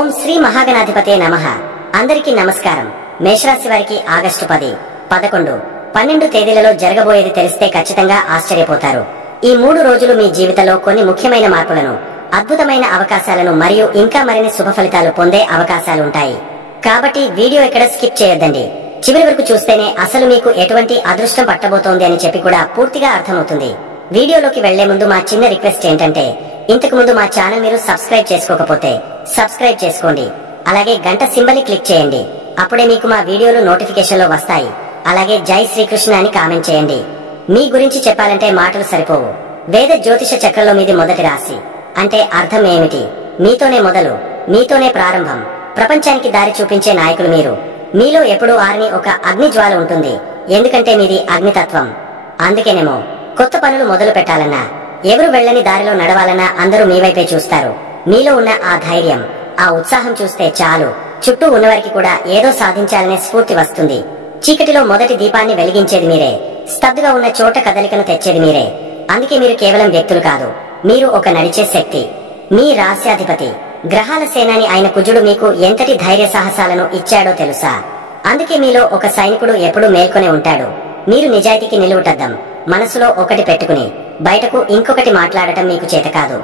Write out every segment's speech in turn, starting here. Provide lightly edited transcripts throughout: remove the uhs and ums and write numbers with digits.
ఓం శ్రీ మహాగణాధిపతే నమః. అందరికీ నమస్కారం. మేషరాశి వారికి ఆగస్టు 10, 11, 12 తేదీలలో జరగబోయేది తెలిస్తే ఖచ్చితంగా ఆశ్చర్యపోతారు. ఈ 3 రోజులు మీ జీవితంలో కొన్ని ముఖ్యమైన మార్పులను, అద్భుతమైన అవకాశాలను మరియు ఇంకా మరిన్ని శుభ ఫలితాలు పొందే అవకాశాలుంటాయి. కాబట్టి వీడియో ఎక్కడ స్కిప్ చేయొద్దండి. చివరి వరకు చూస్తేనే అసలు మీకు ఎటువంటి అదృష్టం పట్టబోతోంది అని చెప్పి కూడా పూర్తిగా అర్థమవుతుంది. వీడియోలోకి వెళ్లే ముందు మా చిన్న రిక్వెస్ట్ ఏంటంటే, ఇంతకు ముందు మా ఛానల్ మీరు సబ్స్క్రైబ్ చేసుకోకపోతే సబ్స్క్రైబ్ చేసుకోండి. అలాగే గంట సింబల్ ని క్లిక్ చేయండి. అప్పుడే మీకు మా వీడియోలు నోటిఫికేషన్ లో వస్తాయి. అలాగే జై శ్రీకృష్ణ అని కామెంట్ చేయండి. మీ గురించి చెప్పాలంటే మాటలు సరిపోవు. వేద జ్యోతిష చక్రంలో మీది మొదటి రాశి అంటే అర్థం ఏమిటి? మీతోనే మొదలు, మీతోనే ప్రారంభం. ప్రపంచానికి దారి చూపించే నాయకులు మీరు. మీలో ఎప్పుడూ ఆరని ఒక అగ్ని జ్వాల ఉంటుంది. ఎందుకంటే మీది అగ్నితత్వం. అందుకేనేమో కొత్త పనులు మొదలు పెట్టాలన్నా, ఎవరు వెళ్ళని దారిలో నడవాలన్నా అందరూ మీ వైపే చూస్తారు. మీలో ఉన్న ఆ ధైర్యం, ఆ ఉత్సాహం చూస్తే చాలు, చుట్టూ ఉన్నవారికి కూడా ఏదో సాధించాలనే స్ఫూర్తి వస్తుంది. చీకటిలో మొదటి దీపాన్ని వెలిగించేది మీరే. స్తబ్దుగా ఉన్న చోట కదలికను తెచ్చేది మీరే. అందుకే మీరు కేవలం వ్యక్తులు కాదు, మీరు ఒక నడిచే శక్తి. మీ రాశ్యాధిపతి, గ్రహాల సేనాని అయిన కుజుడు మీకు ఎంతటి ధైర్య సాహసాలను ఇచ్చాడో తెలుసా? అందుకే మీలో ఒక సైనికుడు ఎప్పుడూ మేల్కొనే ఉంటాడు. మీరు నిజాయితీకి నిలువుటద్దం. మనసులో ఒకటి పెట్టుకుని బయటకు ఇంకొకటి మాట్లాడటం మీకు చేత కాదు.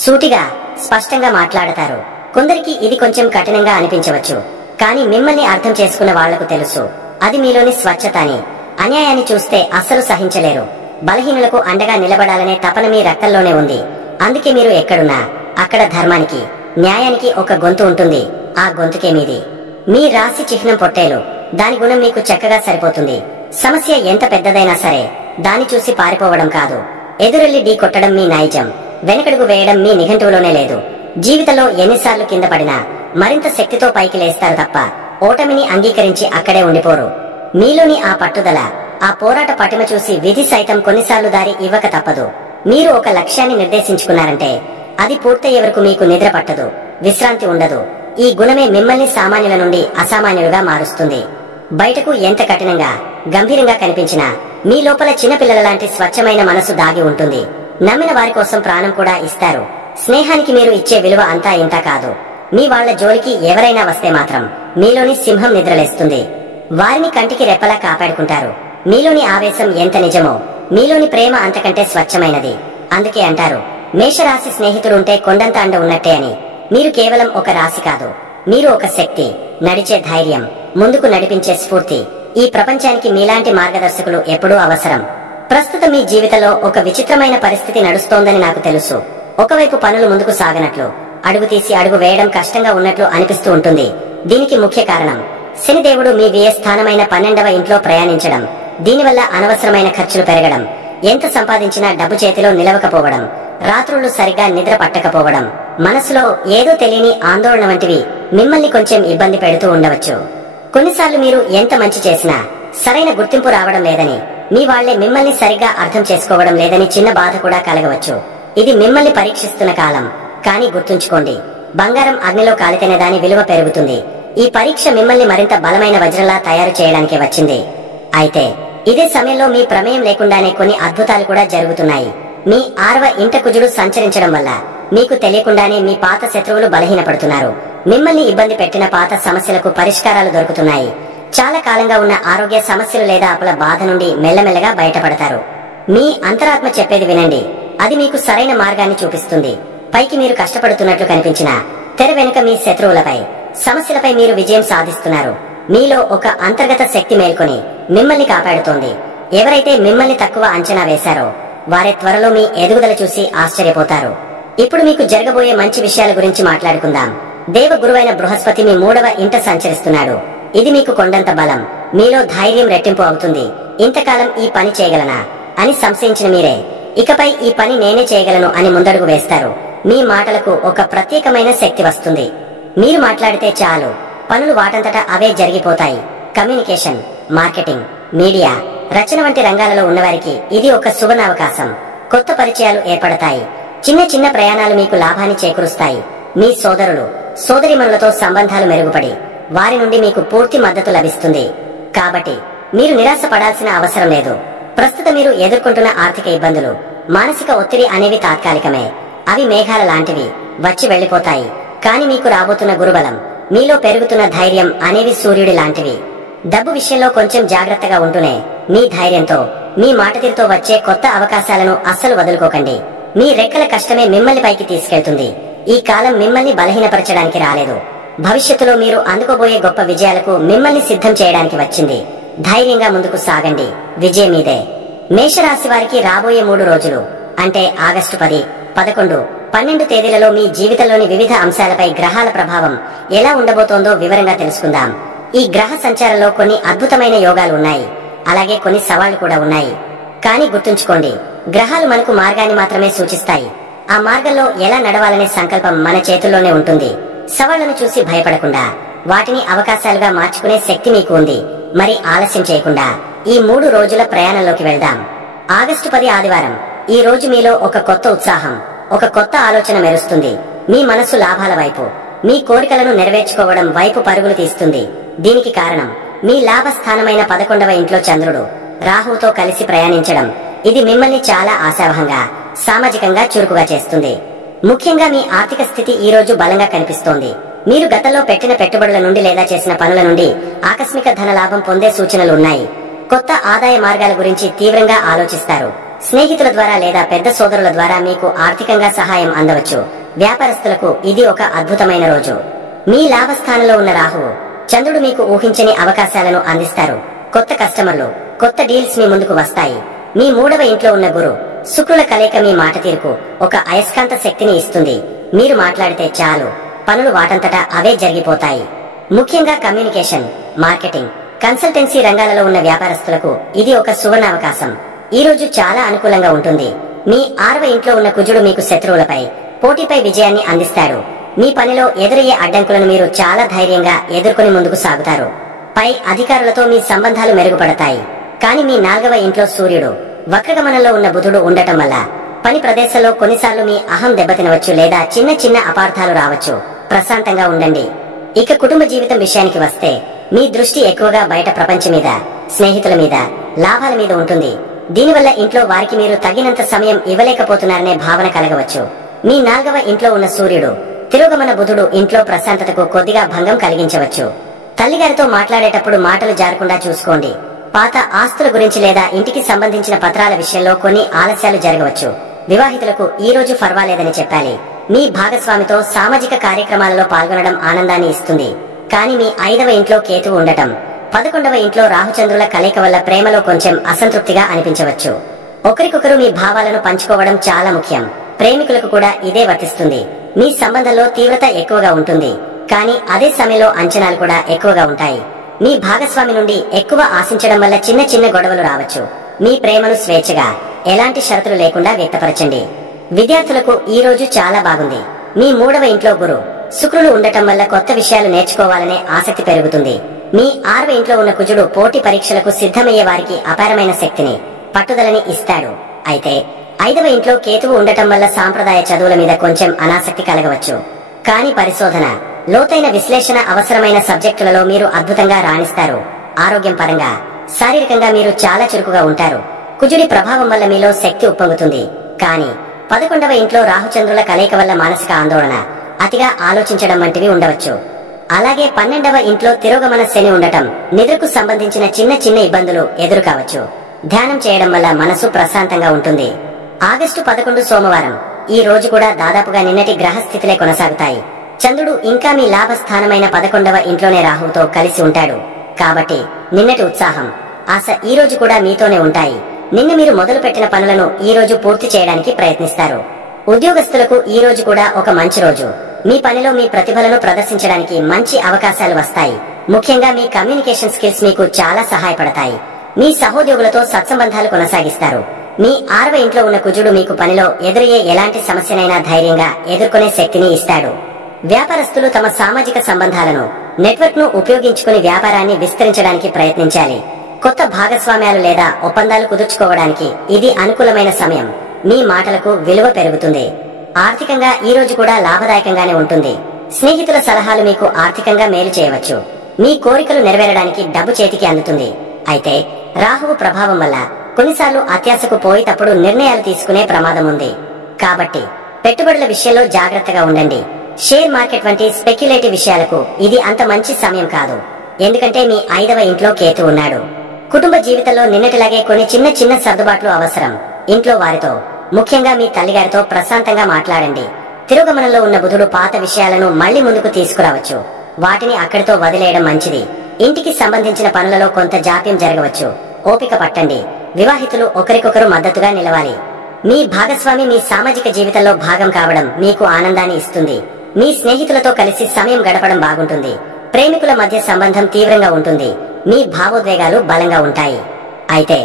సూటిగా, స్పష్టంగా మాట్లాడతారు. కొందరికి ఇది కొంచెం కఠినంగా అనిపించవచ్చు. కానీ మిమ్మల్ని అర్థం చేసుకున్న వాళ్లకు తెలుసు అది మీలోని స్వచ్ఛత అని. అన్యాయాన్ని చూస్తే అస్సలు సహించలేరు. బలహీనులకు అండగా నిలబడాలనే తపన మీ రక్తంలోనే ఉంది. అందుకే మీరు ఎక్కడున్నా అక్కడ ధర్మానికి, న్యాయానికి ఒక గొంతు ఉంటుంది. ఆ గొంతుకే మీది. మీ రాశి చిహ్నం పొట్టేలు. దాని గుణం మీకు చక్కగా సరిపోతుంది. సమస్య ఎంత పెద్దదైనా సరే దాన్ని చూసి పారిపోవడం కాదు, ఎదురెళ్లి ఢీ కొట్టడం మీ నైజం. వెనకడుగు వేయడం మీ నిఘంటువులోనే లేదు. జీవితంలో ఎన్నిసార్లు కింద పడినా మరింత శక్తితో పైకి లేస్తారు తప్ప ఓటమిని అంగీకరించి అక్కడే ఉండిపోరు. మీలోని ఆ పట్టుదల, ఆ పోరాట పటిమ చూసి విధి సైతం కొన్నిసార్లు దారి ఇవ్వక తప్పదు. మీరు ఒక లక్ష్యాన్ని నిర్దేశించుకున్నారంటే అది పూర్తయ్యే వరకు మీకు నిద్ర పట్టదు, విశ్రాంతి ఉండదు. ఈ గుణమే మిమ్మల్ని సామాన్యుల నుండి అసామాన్యులుగా మారుస్తుంది. బయటకు ఎంత కఠినంగా, గంభీరంగా కనిపించినా మీ లోపల చిన్నపిల్లల లాంటి స్వచ్ఛమైన మనసు దాగి ఉంటుంది. నమ్మిన వారి కోసం ప్రాణం కూడా ఇస్తారు. స్నేహానికి మీరు ఇచ్చే విలువ అంతా ఇంతా కాదు. మీ వాళ్ల జోలికి ఎవరైనా వస్తే మాత్రం మీలోని సింహం నిద్రలేస్తుంది. వారిని కంటికి రెప్పలా కాపాడుకుంటారు. మీలోని ఆవేశం ఎంత నిజమో మీలోని ప్రేమ అంతకంటే స్వచ్ఛమైనది. అందుకే అంటారు, మేషరాశి స్నేహితుడుంటే కొండంత అండ ఉన్నట్టే అని. మీరు కేవలం ఒక రాశి కాదు, మీరు ఒక శక్తి. నడిచే ధైర్యం, ముందుకు నడిపించే స్ఫూర్తి. ఈ ప్రపంచానికి మీలాంటి మార్గదర్శకులు ఎప్పుడూ అవసరం. ప్రస్తుతం మీ జీవితంలో ఒక విచిత్రమైన పరిస్థితి నడుస్తోందని నాకు తెలుసు. ఒకవైపు పనులు ముందుకు సాగనట్లు, అడుగు తీసి అడుగు వేయడం కష్టంగా ఉన్నట్లు అనిపిస్తూ ఉంటుంది. దీనికి ముఖ్య కారణం శనిదేవుడు మీ వ్యయ స్థానమైన 12వ ఇంట్లో ప్రయాణించడం. దీనివల్ల అనవసరమైన ఖర్చులు పెరగడం, ఎంత సంపాదించినా డబ్బు చేతిలో నిలవకపోవడం, రాత్రుళ్లు సరిగ్గా నిద్ర పట్టకపోవడం, మనసులో ఏదో తెలియని ఆందోళన వంటివి మిమ్మల్ని కొంచెం ఇబ్బంది పెడుతూ ఉండవచ్చు. కొన్నిసార్లు మీరు ఎంత మంచి చేసినా సరైన గుర్తింపు రావడం లేదని, మీ వాళ్లే మిమ్మల్ని సరిగ్గా అర్థం చేసుకోవడం లేదని చిన్న బాధ కూడా కలగవచ్చు. ఇది మిమ్మల్ని పరీక్షిస్తున్న కాలం. కానీ గుర్తుంచుకోండి, బంగారం అగ్నిలో కాలితేనే దాని విలువ పెరుగుతుంది. ఈ పరీక్ష మిమ్మల్ని మరింత బలమైన వజ్రంలా తయారు చేయడానికే వచ్చింది. అయితే ఇదే సమయంలో మీ ప్రమేయం లేకుండానే కొన్ని అద్భుతాలు కూడా జరుగుతున్నాయి. మీ 6వ ఇంట కుజుడు సంచరించడం వల్ల మీకు తెలియకుండానే మీ పాత శత్రువులు బలహీనపడుతున్నారు. మిమ్మల్ని ఇబ్బంది పెట్టిన పాత సమస్యలకు పరిష్కారాలు దొరుకుతున్నాయి. చాలా కాలంగా ఉన్న ఆరోగ్య సమస్యలు లేదా అప్పుల బాధ నుండి మెల్లమెల్లగా బయటపడతారు. మీ అంతరాత్మ చెప్పేది వినండి. అది మీకు సరైన మార్గాన్ని చూపిస్తుంది. పైకి మీరు కష్టపడుతున్నట్లు కనిపించినా తెర వెనుక మీ శత్రువులపై, సమస్యలపై మీరు విజయం సాధిస్తున్నారు. మీలో ఒక అంతర్గత శక్తి మేల్కొని మిమ్మల్ని కాపాడుతోంది. ఎవరైతే మిమ్మల్ని తక్కువ అంచనా వేశారో వారే త్వరలో మీ ఎదుగుదల చూసి ఆశ్చర్యపోతారు. ఇప్పుడు మీకు జరగబోయే మంచి విషయాల గురించి మాట్లాడుకుందాం. దేవ గురువైన బృహస్పతి మీ 3వ ఇంట సంచరిస్తున్నాడు. ఇది మీకు కొండంత బలం. మీలో ధైర్యం రెట్టింపు అవుతుంది. ఇంతకాలం ఈ పని చేయగలనా అని సంశయించిన మీరే ఇకపై ఈ పని నేనే చేయగలను అని ముందడుగు వేస్తారు. మీ మాటలకు ఒక ప్రత్యేకమైన శక్తి వస్తుంది. మీరు మాట్లాడితే చాలు, పనులు వాటంతటా అవే జరిగిపోతాయి. కమ్యూనికేషన్, మార్కెటింగ్, మీడియా, రచన వంటి రంగాలలో ఉన్నవారికి ఇది ఒక సువర్ణావకాశం. కొత్త పరిచయాలు ఏర్పడతాయి. చిన్న చిన్న ప్రయాణాలు మీకు లాభాన్ని చేకూరుస్తాయి. మీ సోదరులు, సోదరీమణులతో సంబంధాలు మెరుగుపడి వారి నుండి మీకు పూర్తి మద్దతు లభిస్తుంది. కాబట్టి మీరు నిరాశ పడాల్సిన అవసరం లేదు. ప్రస్తుతం మీరు ఎదుర్కొంటున్న ఆర్థిక ఇబ్బందులు, మానసిక ఒత్తిడి అనేవి తాత్కాలికమే. అవి మేఘాల లాంటివి, వచ్చి వెళ్లిపోతాయి. కానీ మీకు రాబోతున్న గురుబలం, మీలో పెరుగుతున్న ధైర్యం అనేవి సూర్యుడి లాంటివి. డబ్బు విషయంలో కొంచెం జాగ్రత్తగా ఉంటూనే మీ ధైర్యంతో, మీ మాటతీరుతో వచ్చే కొత్త అవకాశాలను అస్సలు వదులుకోకండి. మీ రెక్కల కష్టమే మిమ్మల్ని పైకి తీసుకెళ్తుంది. ఈ కాలం మిమ్మల్ని బలహీనపరచడానికి రాలేదు. భవిష్యత్తులో మీరు అందుకోబోయే గొప్ప విజయాలకు మిమ్మల్ని సిద్ధం చేయడానికి వచ్చింది. ధైర్యంగా ముందుకు సాగండి, విజయం మీదే. మేషరాశి వారికి రాబోయే 3 రోజులు అంటే ఆగస్టు 10, 11, 12 తేదీలలో మీ జీవితంలోని వివిధ అంశాలపై గ్రహాల ప్రభావం ఎలా ఉండబోతోందో వివరంగా తెలుసుకుందాం. ఈ గ్రహ సంచారంలో కొన్ని అద్భుతమైన యోగాలు ఉన్నాయి, అలాగే కొన్ని సవాళ్లు కూడా ఉన్నాయి. కానీ గుర్తుంచుకోండి, గ్రహాలు మనకు మార్గాన్ని మాత్రమే సూచిస్తాయి. ఆ మార్గంలో ఎలా నడవాలనే సంకల్పం మన చేతుల్లోనే ఉంటుంది. సవాళ్లను చూసి భయపడకుండా వాటిని అవకాశాలుగా మార్చుకునే శక్తి మీకు ఉంది. మరి ఆలస్యం చేయకుండా ఈ 3 రోజుల ప్రయాణంలోకి వెళ్దాం. ఆగస్టు 10 ఆదివారం. ఈ రోజు మీలో ఒక కొత్త ఉత్సాహం, ఒక కొత్త ఆలోచన మెరుస్తుంది. మీ మనసు లాభాల వైపు, మీ కోరికలను నెరవేర్చుకోవడం వైపు పరుగులు తీస్తుంది. దీనికి కారణం మీ లాభస్థానమైన 11వ ఇంట్లో చంద్రుడు రాహువుతో కలిసి ప్రయాణించడం. ఇది మిమ్మల్ని చాలా ఆశావహంగా, సామాజికంగా చురుకుగా చేస్తుంది. ముఖ్యంగా మీ ఆర్థిక స్థితి ఈ రోజు బలంగా కనిపిస్తోంది. మీరు గతంలో పెట్టిన పెట్టుబడుల నుండి లేదా చేసిన పనుల నుండి ఆకస్మిక ధన లాభం పొందే సూచనలు ఉన్నాయి. కొత్త ఆదాయ మార్గాల గురించి తీవ్రంగా ఆలోచిస్తారు. స్నేహితుల ద్వారా లేదా పెద్ద సోదరుల ద్వారా మీకు ఆర్థికంగా సహాయం అందవచ్చు. వ్యాపారస్తులకు ఇది ఒక అద్భుతమైన రోజు. మీ లాభస్థానంలో ఉన్న రాహువు చంద్రుడు మీకు ఊహించని అవకాశాలను అందిస్తారు. కొత్త కస్టమర్లు, కొత్త డీల్స్ మీ ముందుకు వస్తాయి. మీ 3వ ఇంట్లో ఉన్న గురు శుక్రుల కలయిక మీ మాట తీరుకు ఒక అయస్కాంత శక్తిని ఇస్తుంది. మీరు మాట్లాడితే చాలు, పనులు వాటంతటా అవే జరిగిపోతాయి. ముఖ్యంగా కమ్యూనికేషన్, మార్కెటింగ్, కన్సల్టెన్సీ రంగాలలో ఉన్న వ్యాపారస్తులకు ఇది ఒక సువర్ణ అవకాశం. ఈ రోజు చాలా అనుకూలంగా ఉంటుంది. మీ 6వ ఇంట్లో ఉన్న కుజుడు మీకు శత్రువులపై, పోటీపై విజయాన్ని అందిస్తాడు. మీ పనిలో ఎదురయ్యే అడ్డంకులను మీరు చాలా ధైర్యంగా ఎదుర్కొని ముందుకు సాగుతారు. పై అధికారులతో మీ సంబంధాలు మెరుగుపడతాయి. కానీ మీ 4వ ఇంట్లో సూర్యుడు వక్రగమనంలో ఉన్న బుధుడు ఉండటం వల్ల పని ప్రదేశంలో కొన్నిసార్లు మీ అహం దెబ్బతినవచ్చు లేదా చిన్న చిన్న అపార్థాలు రావచ్చు. ప్రశాంతంగా ఉండండి. ఇక కుటుంబ జీవితం విషయానికి వస్తే మీ దృష్టి ఎక్కువగా బయట ప్రపంచం మీద, స్నేహితుల మీద, లాభాల మీద ఉంటుంది. దీనివల్ల ఇంట్లో వారికి మీరు తగినంత సమయం ఇవ్వలేకపోతున్నారనే భావన కలగవచ్చు. మీ 4వ ఇంట్లో ఉన్న సూర్యుడు తిరోగమన బుధుడు ఇంట్లో ప్రశాంతతకు కొద్దిగా భంగం కలిగించవచ్చు. తల్లిగారితో మాట్లాడేటప్పుడు మాటలు జారకుండా చూసుకోండి. పాత ఆస్తుల గురించి లేదా ఇంటికి సంబంధించిన పత్రాల విషయంలో కొన్ని ఆలస్యాలు జరగవచ్చు. వివాహితులకు ఈ రోజు పర్వాలేదని చెప్పాలి. మీ భాగస్వామితో సామాజిక కార్యక్రమాలలో పాల్గొనడం ఆనందాన్ని ఇస్తుంది. కానీ మీ 5వ ఇంట్లో కేతువు ఉండటం, 11వ ఇంట్లో రాహుచంద్రుల కలయిక వల్ల ప్రేమలో కొంచెం అసంతృప్తిగా అనిపించవచ్చు. ఒకరికొకరు మీ భావాలను పంచుకోవడం చాలా ముఖ్యం. ప్రేమికులకు కూడా ఇదే వర్తిస్తుంది. మీ సంబంధంలో తీవ్రత ఎక్కువగా ఉంటుంది, కానీ అదే సమయంలో అంచనాలు కూడా ఎక్కువగా ఉంటాయి. మీ భాగస్వామి నుండి ఎక్కువ ఆశించడం వల్ల చిన్న చిన్న గొడవలు రావచ్చు. మీ ప్రేమను స్వేచ్ఛగా, ఎలాంటి షరతులు లేకుండా వ్యక్తపరచండి. విద్యార్థులకు ఈ రోజు చాలా బాగుంది. మీ 3వ ఇంట్లో గురు శుక్రులు ఉండటం వల్ల కొత్త విషయాలు నేర్చుకోవాలనే ఆసక్తి పెరుగుతుంది. మీ 6వ ఇంట్లో ఉన్న కుజుడు పోటీ పరీక్షలకు సిద్ధమయ్యే వారికి అపారమైన శక్తిని, పట్టుదలని ఇస్తాడు. అయితే 5వ ఇంట్లో కేతువు ఉండటం వల్ల సాంప్రదాయ చదువుల మీద కొంచెం అనాసక్తి కలగవచ్చు. కానీ పరిశోధన, లోతైన విశ్లేషణ అవసరమైన సబ్జెక్టులలో మీరు అద్భుతంగా రాణిస్తారు. ఆరోగ్యం పరంగా, శారీరకంగా మీరు చాలా చురుకుగా ఉంటారు. కుజుడి ప్రభావం వల్ల మీలో శక్తి ఉప్పొంగుతుంది. కానీ 11వ ఇంట్లో రాహుచంద్రుల కలయిక వల్ల మానసిక ఆందోళన, అతిగా ఆలోచించడం వంటివి ఉండవచ్చు. అలాగే 12వ ఇంట్లో తిరోగమన శని ఉండటం నిద్రకు సంబంధించిన చిన్న చిన్న ఇబ్బందులు ఎదురు కావచ్చు. ధ్యానం చేయడం వల్ల మనసు ప్రశాంతంగా ఉంటుంది. ఆగస్టు 11 సోమవారం. ఈ రోజు కూడా దాదాపుగా నిన్నటి గ్రహస్థితులే కొనసాగుతాయి. చంద్రుడు ఇంకా మీ లాభస్థానమైన 11వ ఇంట్లోనే రాహువుతో కలిసి ఉంటాడు. కాబట్టి నిన్నటి ఉత్సాహం, ఆశ ఈ రోజు కూడా మీతోనే ఉంటాయి. నిన్న మీరు మొదలు పెట్టిన పనులను ఈ రోజు పూర్తి చేయడానికి ప్రయత్నిస్తారు. ఉద్యోగస్తులకు ఈ రోజు కూడా ఒక మంచి రోజు. మీ పనిలో మీ ప్రతిభలను ప్రదర్శించడానికి మంచి అవకాశాలు వస్తాయి. ముఖ్యంగా మీ కమ్యూనికేషన్ స్కిల్స్ మీకు చాలా సహాయపడతాయి. మీ సహోద్యోగులతో సత్సంబంధాలు కొనసాగిస్తారు. మీ 6వ ఇంట్లో ఉన్న కుజుడు మీకు పనిలో ఎదురయ్యే ఎలాంటి సమస్యనైనా ధైర్యంగా ఎదుర్కొనే శక్తిని ఇస్తాడు. వ్యాపారస్తులు తమ సామాజిక సంబంధాలను, నెట్వర్క్ ను ఉపయోగించుకుని వ్యాపారాన్ని విస్తరించడానికి ప్రయత్నించాలి. కొత్త భాగస్వామ్యాలు లేదా ఒప్పందాలు కుదుర్చుకోవడానికి ఇది అనుకూలమైన సమయం. మీ మాటలకు విలువ పెరుగుతుంది. ఆర్థికంగా ఈ రోజు కూడా లాభదాయకంగానే ఉంటుంది. స్నేహితుల సలహాలు మీకు ఆర్థికంగా మేలు చేయవచ్చు. మీ కోరికలు నెరవేరడానికి డబ్బు చేతికి అందుతుంది. అయితే రాహువు ప్రభావం వల్ల కొన్నిసార్లు అత్యాశకు పోయి తప్పుడు నిర్ణయాలు తీసుకునే ప్రమాదం ఉంది. కాబట్టి పెట్టుబడుల విషయంలో జాగ్రత్తగా ఉండండి. షేర్ మార్కెట్ వంటి స్పెక్యులేటివ్ విషయాలకు ఇది అంత మంచి సమయం కాదు. ఎందుకంటే మీ 5వ ఇంట్లో కేతు ఉన్నాడు. కుటుంబ జీవితంలో నిన్నటిలాగే కొన్ని చిన్న చిన్న సర్దుబాట్లు అవసరం. ఇంట్లో వారితో, ముఖ్యంగా మీ తల్లిగారితో ప్రశాంతంగా మాట్లాడండి. తిరోగమనంలో ఉన్న బుధుడు పాత విషయాలను మళ్లీ ముందుకు తీసుకురావచ్చు. వాటిని అక్కడితో వదిలేయడం మంచిది. ఇంటికి సంబంధించిన పనులలో కొంత జాప్యం జరగవచ్చు. ఓపిక పట్టండి. వివాహితులు ఒకరికొకరు మద్దతుగా నిలవాలి. మీ భాగస్వామి మీ సామాజిక జీవితంలో భాగం కావడం మీకు ఆనందాన్ని ఇస్తుంది. మీ స్నేహితులతో కలిసి సమయం గడపడం బాగుంటుంది. ప్రేమికుల మధ్య సంబంధం తీవ్రంగా ఉంటుంది. మీ భావోద్వేగాలు బలంగా ఉంటాయి. అయితే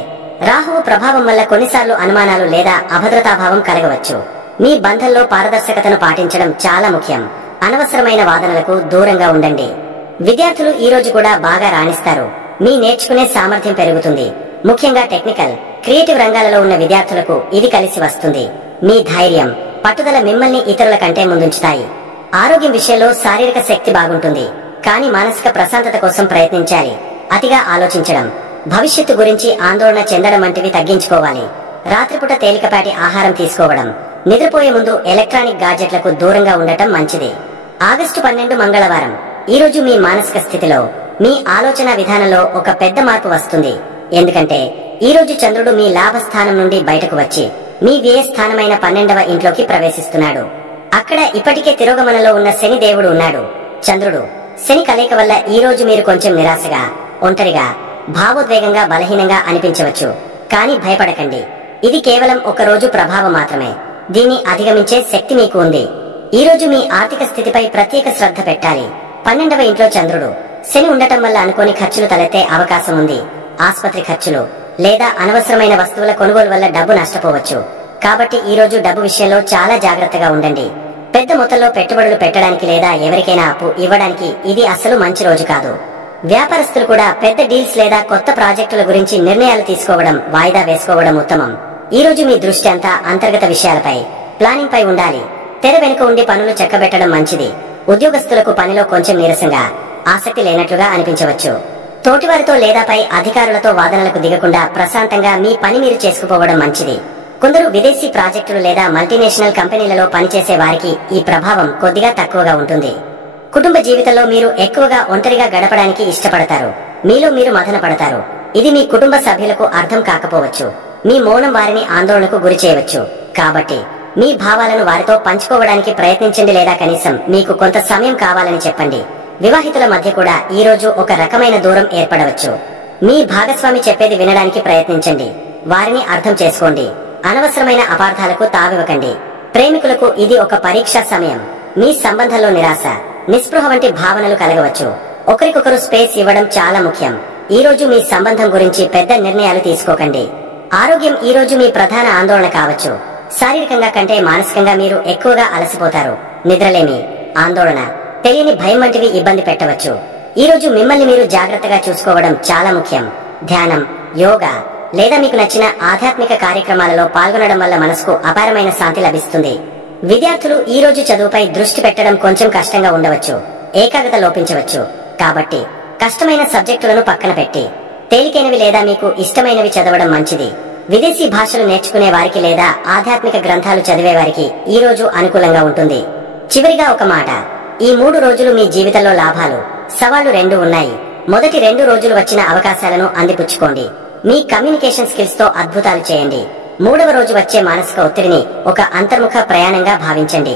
రాహువు ప్రభావం వల్ల కొన్నిసార్లు అనుమానాలు లేదా అభద్రతాభావం కలగవచ్చు. మీ బంధంలో పారదర్శకతను పాటించడం చాలా ముఖ్యం. అనవసరమైన వాదనలకు దూరంగా ఉండండి. విద్యార్థులు ఈ రోజు కూడా బాగా రాణిస్తారు. మీ నేర్చుకునే సామర్థ్యం పెరుగుతుంది. ముఖ్యంగా టెక్నికల్, క్రియేటివ్ రంగాలలో ఉన్న విద్యార్థులకు ఇది కలిసి వస్తుంది. మీ ధైర్యం, పట్టుదల మిమ్మల్ని ఇతరుల కంటే ముందుంచుతాయి. ఆరోగ్యం విషయంలో శారీరక శక్తి బాగుంటుంది. కానీ మానసిక ప్రశాంతత కోసం ప్రయత్నించాలి. అతిగా ఆలోచించడం, భవిష్యత్తు గురించి ఆందోళన చెందడం వంటివి తగ్గించుకోవాలి. రాత్రిపూట తేలికపాటి ఆహారం తీసుకోవడం, నిద్రపోయే ముందు ఎలక్ట్రానిక్ గాడ్జెట్లకు దూరంగా ఉండటం మంచిది. ఆగస్టు 12 మంగళవారం. ఈ రోజు మీ మానసిక స్థితిలో, మీ ఆలోచన విధానంలో ఒక పెద్ద మార్పు వస్తుంది. ఎందుకంటే ఈ రోజు చంద్రుడు మీ లాభస్థానం నుండి బయటకు వచ్చి మీ వ్యయ స్థానమైన 12వ ఇంట్లోకి ప్రవేశిస్తున్నాడు. అక్కడ ఇప్పటికే తిరోగమనంలో ఉన్న శని దేవుడు ఉన్నాడు. చంద్రుడు, శని కలయిక వల్ల ఈ రోజు మీరు కొంచెం నిరాశగా, ఒంటరిగా, భావోద్వేగంగా, బలహీనంగా అనిపించవచ్చు. కానీ భయపడకండి. ఇది కేవలం ఒక రోజు ప్రభావం మాత్రమే. దీన్ని అధిగమించే శక్తి మీకు ఉంది. ఈ రోజు మీ ఆర్థిక స్థితిపై ప్రత్యేక శ్రద్ధ పెట్టాలి. 12వ ఇంట్లో చంద్రుడు, శని ఉండటం వల్ల అనుకోని ఖర్చులు తలెత్తే అవకాశం ఉంది. ఆస్పత్రి ఖర్చులు లేదా అనవసరమైన వస్తువుల కొనుగోలు వల్ల డబ్బు నష్టపోవచ్చు. కాబట్టి ఈ రోజు డబ్బు విషయంలో చాలా జాగ్రత్తగా ఉండండి. పెద్ద మొత్తంలో పెట్టుబడులు పెట్టడానికి లేదా ఎవరికైనా అప్పు ఇవ్వడానికి ఇది అస్సలు మంచి రోజు కాదు. వ్యాపారస్తులు కూడా పెద్ద డీల్స్ లేదా కొత్త ప్రాజెక్టుల గురించి నిర్ణయాలు తీసుకోవడం, వాయిదా వేసుకోవడం ఉత్తమం. ఈ రోజు మీ దృష్టి అంతా అంతర్గత విషయాలపై, ప్లానింగ్ పై ఉండాలి. తెర వెనుక ఉండి పనులు చక్కబెట్టడం మంచిది. ఉద్యోగస్తులకు పనిలో కొంచెం నీరసంగా, ఆసక్తి లేనట్లుగా అనిపించవచ్చు. తోటివారితో లేదా పై అధికారులతో వాదనలకు దిగకుండా ప్రశాంతంగా మీ పని మీరు చేసుకుపోవడం మంచిది. కొందరు విదేశీ ప్రాజెక్టులు లేదా మల్టీనేషనల్ కంపెనీలలో పనిచేసే వారికి ఈ ప్రభావం కొద్దిగా తక్కువగా ఉంటుంది. కుటుంబ జీవితంలో మీరు ఎక్కువగా ఒంటరిగా గడపడానికి ఇష్టపడతారు. మీలో మీరు మదన పడతారు. ఇది మీ కుటుంబ సభ్యులకు అర్థం కాకపోవచ్చు. మీ మౌనం వారిని ఆందోళనకు గురి చేయవచ్చు. కాబట్టి మీ భావాలను వారితో పంచుకోవడానికి ప్రయత్నించండి లేదా కనీసం మీకు కొంత సమయం కావాలని చెప్పండి. వివాహితుల మధ్య కూడా ఈ రోజు ఒక రకమైన దూరం ఏర్పడవచ్చు. మీ భాగస్వామి చెప్పేది వినడానికి ప్రయత్నించండి. వారిని అర్థం చేసుకోండి. అనవసరమైన అపార్థాలకు తావివ్వకండి. ప్రేమికులకు ఇది ఒక పరీక్షా సమయం. మీ సంబంధంలో నిరాశ, నిస్పృహ వంటి భావనలు కలగవచ్చు. ఒకరికొకరు స్పేస్ ఇవ్వడం చాలా ముఖ్యం. ఈ రోజు మీ సంబంధం గురించి పెద్ద నిర్ణయాలు తీసుకోకండి. ఆరోగ్యం ఈ రోజు మీ ప్రధాన ఆందోళన కావచ్చు. శారీరకంగా కంటే మానసికంగా మీరు ఎక్కువగా అలసిపోతారు. నిద్రలేమి, ఆందోళన, తెలియని భయం వంటివి ఇబ్బంది పెట్టవచ్చు. ఈ రోజు మిమ్మల్ని మీరు జాగ్రత్తగా చూసుకోవడం చాలా ముఖ్యం. ధ్యానం, యోగా లేదా మీకు నచ్చిన ఆధ్యాత్మిక కార్యక్రమాలలో పాల్గొనడం వల్ల మనసుకు అపారమైన శాంతి లభిస్తుంది. విద్యార్థులు ఈ రోజు చదువుపై దృష్టి పెట్టడం కొంచెం కష్టంగా ఉండవచ్చు. ఏకాగ్రత లోపించవచ్చు. కాబట్టి కష్టమైన సబ్జెక్టులను పక్కన పెట్టి తేలికైనవి లేదా మీకు ఇష్టమైనవి చదవడం మంచిది. విదేశీ భాషలు నేర్చుకునే వారికి లేదా ఆధ్యాత్మిక గ్రంథాలు చదివే వారికి ఈ రోజు అనుకూలంగా ఉంటుంది. చివరిగా ఒక మాట. ఈ 3 రోజులు మీ జీవితంలో లాభాలు, సవాళ్లు 2 ఉన్నాయి. మొదటి 2 రోజులు వచ్చిన అవకాశాలను అందిపుచ్చుకోండి. మీ కమ్యూనికేషన్ స్కిల్స్ తో అద్భుతాలు చేయండి. 3వ రోజు వచ్చే మానసిక ఒత్తిడిని ఒక అంతర్ముఖ ప్రయాణంగా భావించండి.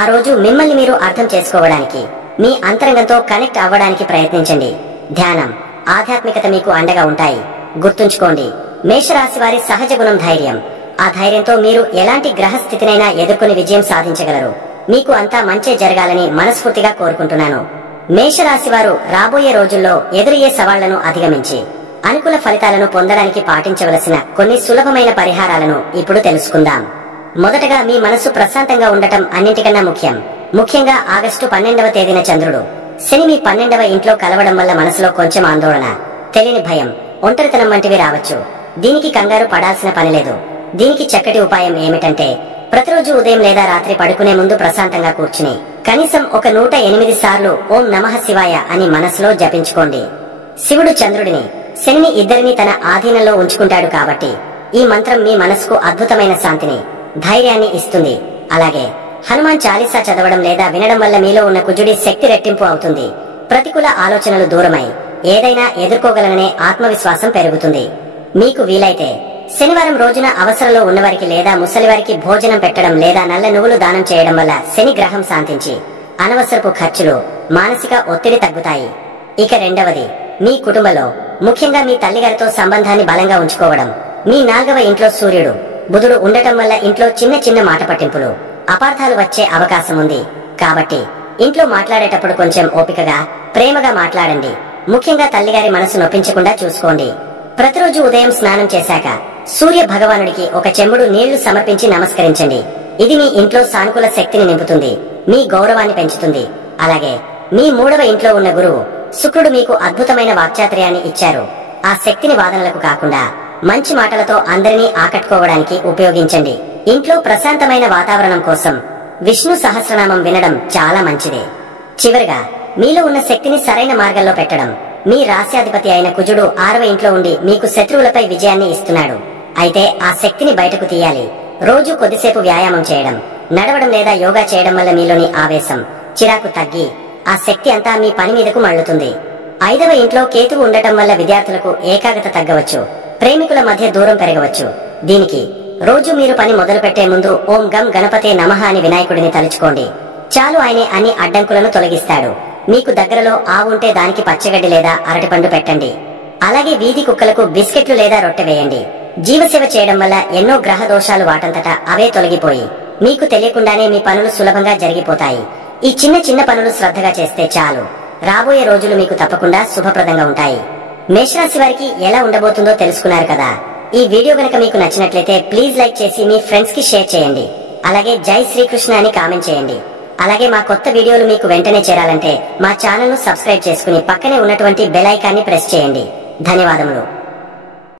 ఆ రోజు మిమ్మల్ని మీరు అర్థం చేసుకోవడానికి, మీ అంతరంగంతో కనెక్ట్ అవ్వడానికి ప్రయత్నించండి. ధ్యానం, ఆధ్యాత్మికత మీకు అండగా ఉంటాయి. గుర్తుంచుకోండి, మేషరాశి వారి సహజ గుణం ధైర్యం. ఆ ధైర్యంతో మీరు ఎలాంటి గ్రహస్థితినైనా ఎదుర్కొని విజయం సాధించగలరు. మీకు అంతా మంచే జరగాలని మనస్ఫూర్తిగా కోరుకుంటున్నాను. మేషరాశి వారు రాబోయే రోజుల్లో ఎదురయ్యే సవాళ్లను అధిగమించి అనుకూల ఫలితాలను పొందడానికి పాటించవలసిన కొన్ని సులభమైన పరిహారాలను ఇప్పుడు తెలుసుకుందాం. మొదటగా మీ మనసు ప్రశాంతంగా ఉండటం అన్నింటికన్నా ముఖ్యం. ముఖ్యంగా ఆగస్టు 12వ తేదీన చంద్రుడు, శని మీ 12వ ఇంట్లో కలవడం వల్ల మనసులో కొంచెం ఆందోళన, తెలియని భయం, ఒంటరితనం వంటివి రావచ్చు. దీనికి కంగారు పడాల్సిన పనిలేదు. దీనికి చక్కటి ఉపాయం ఏమిటంటే, ప్రతిరోజు ఉదయం లేదా రాత్రి పడుకునే ముందు ప్రశాంతంగా కూర్చుని కనీసం ఒక 108 సార్లు ఓం నమః శివాయ అని మనసులో జపించుకోండి. శివుడు చంద్రుడిని, శనిని ఇద్దరిని తన ఆధీనంలో ఉంచుకుంటాడు కాబట్టి ఈ మంత్రం మీ మనసుకు అద్భుతమైన శాంతిని, ధైర్యాన్ని ఇస్తుంది. అలాగే హనుమాన్ చాలీసా చదవడం లేదా వినడం వల్ల మీలో ఉన్న కుజుడి శక్తి రెట్టింపు అవుతుంది. ప్రతికూల ఆలోచనలు దూరమై ఏదైనా ఎదుర్కోగలననే ఆత్మవిశ్వాసం పెరుగుతుంది. మీకు వీలైతే శనివారం రోజున అవసరంలో ఉన్నవారికి లేదా ముసలివారికి భోజనం పెట్టడం లేదా నల్ల నువ్వులు దానం చేయడం వల్ల శని గ్రహం శాంతించి అనవసరపు ఖర్చులు, మానసిక ఒత్తిడి తగ్గుతాయి. ఇక రెండవది, మీ కుటుంబంలో ముఖ్యంగా మీ తల్లిగారితో సంబంధాన్ని బలంగా ఉంచుకోవడం. మీ 4వ ఇంట్లో సూర్యుడు, బుధుడు ఉండటం వల్ల ఇంట్లో చిన్న చిన్న మాట పట్టింపులు, అపార్థాలు వచ్చే అవకాశం ఉంది. కాబట్టి ఇంట్లో మాట్లాడేటప్పుడు కొంచెం ఓపికగా, ప్రేమగా మాట్లాడండి. ముఖ్యంగా తల్లిగారి మనసు నొప్పించకుండా చూసుకోండి. ప్రతిరోజు ఉదయం స్నానం చేశాక సూర్య భగవానుడికి ఒక చెంబుడు నీళ్లు సమర్పించి నమస్కరించండి. ఇది మీ ఇంట్లో సానుకూల శక్తిని నింపుతుంది, మీ గౌరవాన్ని పెంచుతుంది. అలాగే మీ 3వ ఇంట్లో ఉన్న గురువు శుక్రుడు మీకు అద్భుతమైన వాక్చాతుర్యాన్ని ఇచ్చారు. ఆ శక్తిని వాదనలకు కాకుండా మంచి మాటలతో అందరినీ ఆకట్టుకోవడానికి ఉపయోగించండి. ఇంట్లో ప్రశాంతమైన వాతావరణం కోసం విష్ణు సహస్రనామం వినడం చాలా మంచిది. చివరిగా, మీలో ఉన్న శక్తిని సరైన మార్గంలో పెట్టడం. మీ రాశ్యాధిపతి అయిన కుజుడు 6వ ఇంట్లో ఉండి మీకు శత్రువులపై విజయాన్ని ఇస్తున్నాడు. అయితే ఆ శక్తిని బయటకు తీయాలి. రోజు కొద్దిసేపు వ్యాయామం చేయడం, నడవడం లేదా యోగా చేయడం వల్ల మీలోని ఆవేశం, చిరాకు తగ్గి ఆ శక్తి అంతా మీ పని మీదకు మళ్లుతుంది. 5వ ఇంట్లో కేతువు ఉండటం వల్ల విద్యార్థులకు ఏకాగ్రత తగ్గవచ్చు, ప్రేమికుల మధ్య దూరం పెరగవచ్చు. దీనికి రోజు మీరు పని మొదలు పెట్టే ముందు ఓం గం గణపతే నమః అని వినాయకుడిని తలుచుకోండి. చాలు, ఆయనే అన్ని అడ్డంకులను తొలగిస్తాడు. మీకు దగ్గరలో ఆవు ఉంటే దానికి పచ్చగడ్డి లేదా అరటిపండు పెట్టండి. అలాగే వీధి కుక్కలకు బిస్కెట్లు లేదా రొట్టె వేయండి. జీవసేవ చేయడం వల్ల ఎన్నో గ్రహ దోషాలు వాటంతటా అవే తొలగిపోయి మీకు తెలియకుండానే మీ పనులు సులభంగా జరిగిపోతాయి. ఈ చిన్న చిన్న పనులు శ్రద్ధగా చేస్తే చాలు, రాబోయే రోజులు మీకు తప్పకుండా శుభప్రదంగా ఉంటాయి. మేషరాశి వారికి ఎలా ఉండబోతుందో తెలుసుకున్నారు కదా. ఈ వీడియో గనక మీకు నచ్చినట్లయితే ప్లీజ్ లైక్ చేసి మీ ఫ్రెండ్స్ కి షేర్ చేయండి. అలాగే జై శ్రీకృష్ణ అని కామెంట్ చేయండి. అలాగే మా కొత్త వీడియోలు మీకు వెంటనే చేరాలంటే మా ఛానల్ ను సబ్స్క్రైబ్ చేసుకుని పక్కనే ఉన్నటువంటి బెల్ ఐకాన్ని ప్రెస్ చేయండి. ధన్యవాదములు.